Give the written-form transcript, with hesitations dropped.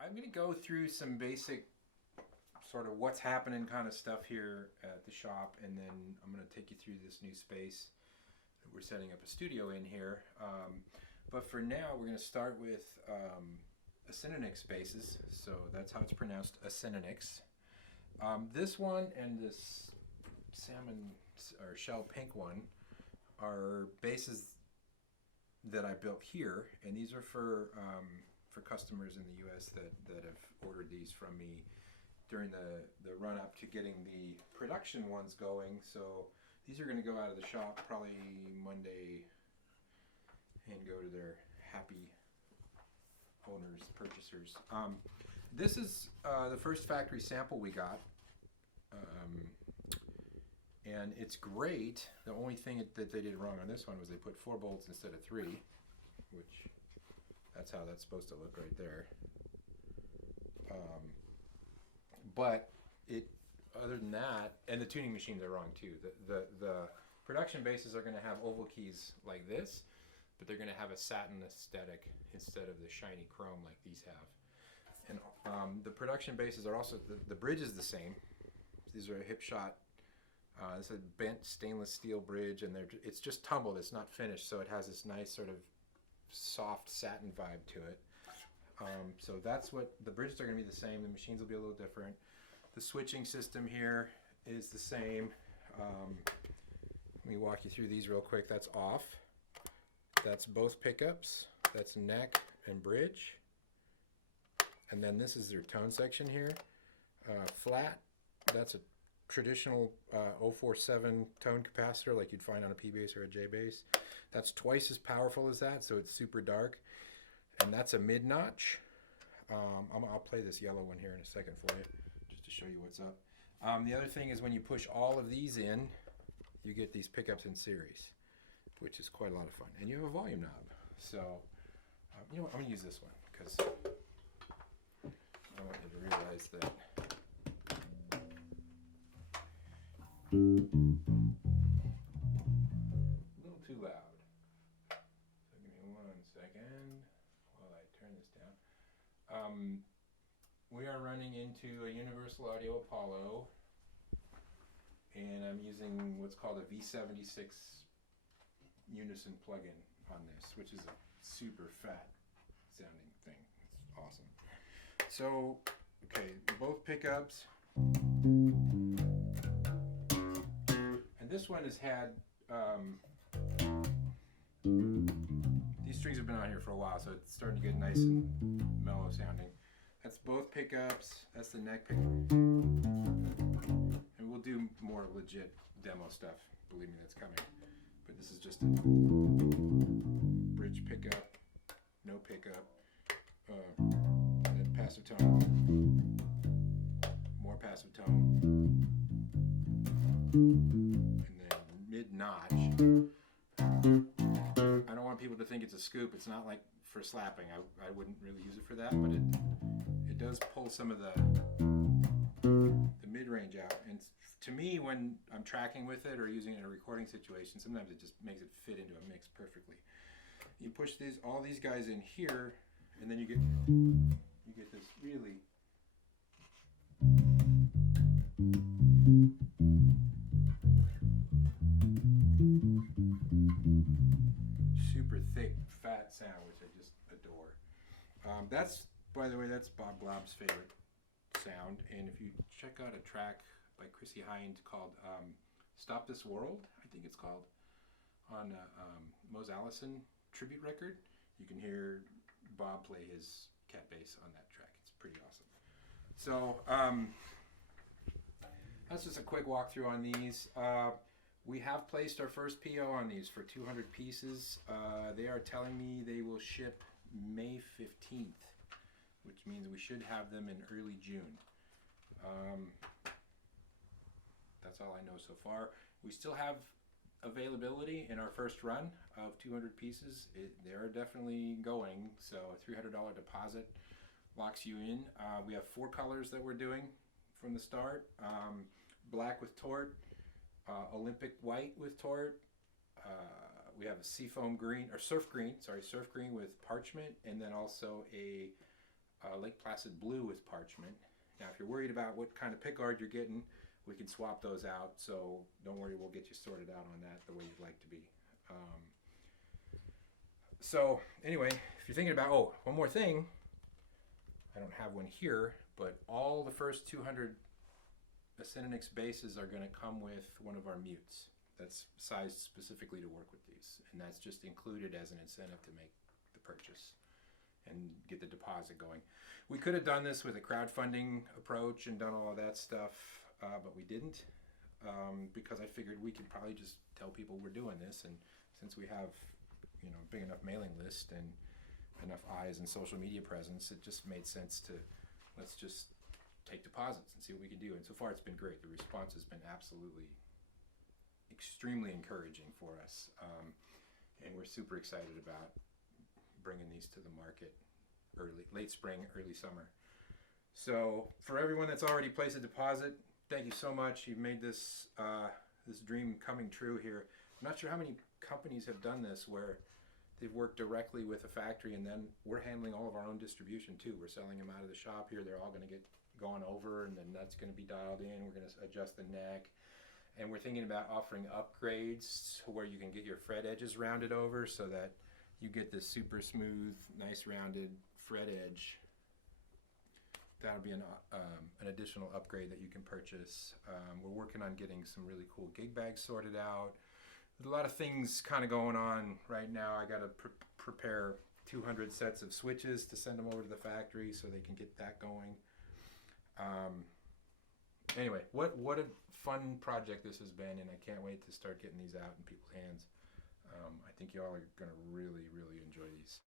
I'm going to go through some basic sort of what's happening kind of stuff here at the shop, and then I'm going to take you through this new space that we're setting up a studio in here. But for now, we're going to start with Acinonyx spaces. So that's how it's pronounced, Acinonyx. This one and this salmon or shell pink one are bases that I built here, and these are for customers in the U.S. that have ordered these from me during the run up to getting the production ones going. So these are going to go out of the shop probably Monday and go to their happy owners, purchasers. This is the first factory sample we got. And it's great. The only thing that they did wrong on this one was they put 4 bolts instead of 3, which that's how that's supposed to look right there. But other than that, and the tuning machines are wrong too. The production bases are going to have oval keys like this, but they're going to have a satin aesthetic instead of the shiny chrome like these have. And the production bases are also, the bridge is the same. These are a hip shot. It's a bent stainless steel bridge, and it's just tumbled. It's not finished, so it has this nice sort of soft satin vibe to it. So that's what the bridges are going to be the same. The machines will be a little different. The switching system here is the same. Let me walk you through these real quick. That's off. That's both pickups. That's neck and bridge. And then this is their tone section here. Flat. That's a traditional 047 tone capacitor like you'd find on a P bass or a J bass. That's twice as powerful as that, so it's super dark. And that's a mid notch. I'll play this yellow one here in a second for you, just to show you what's up. The other thing is when you push all of these in, you get these pickups in series, which is quite a lot of fun. And you have a volume knob. So, you know what, I'm gonna use this one because I want you to realize that a little too loud. So give me 1 second while I turn this down. We are running into a Universal Audio Apollo, and I'm using what's called a V76 unison plugin on this, which is a super fat sounding thing. It's awesome. So, okay, both pickups. This one has had, these strings have been on here for a while, so it's starting to get nice and mellow sounding. That's both pickups, that's the neck pickup. And we'll do more legit demo stuff, believe me, that's coming. But this is just a bridge pickup, no pickup, then passive tone, more passive tone, and then mid-notch. I don't want people to think it's a scoop. It's not like for slapping. I wouldn't really use it for that, but it does pull some of the mid-range out. And to me, when I'm tracking with it or using it in a recording situation, sometimes it just makes it fit into a mix perfectly. You push all these guys in here, and then you get this really super thick, fat sound, which I just adore. That's, by the way, that's Bob Glob's favorite sound. And if you check out a track by Chrissy Hind called Stop This World, I think it's called, on Mose Allison tribute record, you can hear Bob play his cat bass on that track. It's pretty awesome. So that's just a quick walkthrough on these. We have placed our first PO on these for 200 pieces. They are telling me they will ship May 15th, which means we should have them in early June. That's all I know so far. We still have availability in our first run of 200 pieces. They are definitely going, so a $300 deposit locks you in. We have 4 colors that we're doing from the start. Black with tort, Olympic white with tort, we have a seafoam green, or surf green with parchment, and then also a Lake Placid blue with parchment. Now, if you're worried about what kind of pickguard you're getting, we can swap those out. So don't worry, we'll get you sorted out on that the way you'd like to be. So anyway, if you're thinking about, oh, one more thing, I don't have one here, but all the first 200 Acinonyx bases are going to come with one of our mutes that's sized specifically to work with these, and that's just included as an incentive to make the purchase and get the deposit going. We could have done this with a crowdfunding approach and done all of that stuff, but we didn't, because I figured we could probably just tell people we're doing this, and since we have, you know, big enough mailing list and enough eyes and social media presence, it just made sense to let's just take deposits and see what we can do. And so far it's been great. The response has been absolutely extremely encouraging for us, and we're super excited about bringing these to the market late spring, early summer. So for everyone that's already placed a deposit, thank you so much. You've made this this dream coming true here. I'm not sure how many companies have done this where they've worked directly with a factory, and then we're handling all of our own distribution too. We're selling them out of the shop here. They're all going to get gone over, and then that's going to be dialed in. We're going to adjust the neck, and we're thinking about offering upgrades where you can get your fret edges rounded over so that you get this super smooth, nice rounded fret edge. That'll be an additional upgrade that you can purchase. We're working on getting some really cool gig bags sorted out. There's a lot of things kind of going on right now. I got to prepare 200 sets of switches to send them over to the factory so they can get that going. Anyway, what a fun project this has been, and I can't wait to start getting these out in people's hands. I think y'all are going to really, really enjoy these.